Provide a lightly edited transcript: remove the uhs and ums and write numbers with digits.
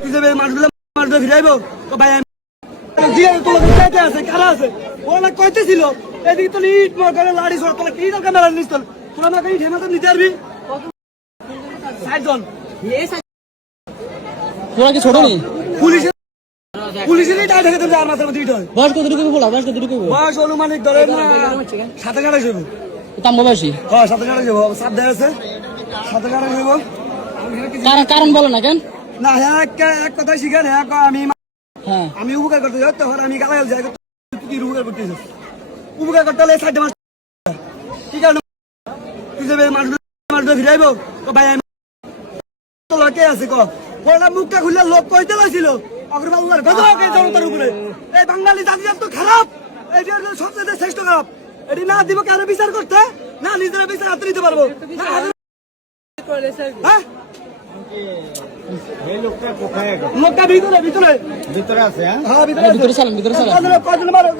তুই যে মানুষগুলো ফিরাইবো ভাই আছে কারা আছে ওরা কইতেছিল এদিকে তো ইট মরে লাড়ি সর তোলা কি দরকার মেলা নিস তোর তোরা আমাকে ইট হেমাতে নিতে পারবি 60 জন তোরা কি ছোট নি পুলিশেরই টাই ঢেকে দেবে আর মাথার মধ্যে ইট হয় বয়স কতটুকু বলা বয়স কতটুকু বয়স অনুমানিক ধরে না 27 যাবো তাম বয়সী হ্যাঁ 27 যাবো সাত দেয় আছে 27 যাবো কারণ বলো না কেন না হ্যাঁ এক কথা শিখেন হ্যাঁ হ্যাঁ আমি উপকার করতে যাই তখন আমি গালাগাল যাই তুই উপকার করতে উপকার করতে হলে 60 মাস কি কারণ তুই যে মানুষগুলো ফিরাইবো ভাই আমি তো লোকে আছে ক ওরা মুখটা খুললে লোক কইতে পারছিল অগ্রবাল্লার গজকে জনতার উপরে এই বাঙালি জাতি তো খারাপ এই সবচেয়ে শ্রেষ্ঠ খারাপ এটি না দিব কারো বিচার করতে না নিজেরা বিচার হাতে নিতে পারবো হ্যাঁ লোকটা ভিতরে ভিতরে ভিতরে আছে হ্যাঁ ভিতরে ভিতরে চালান কয়জন মারো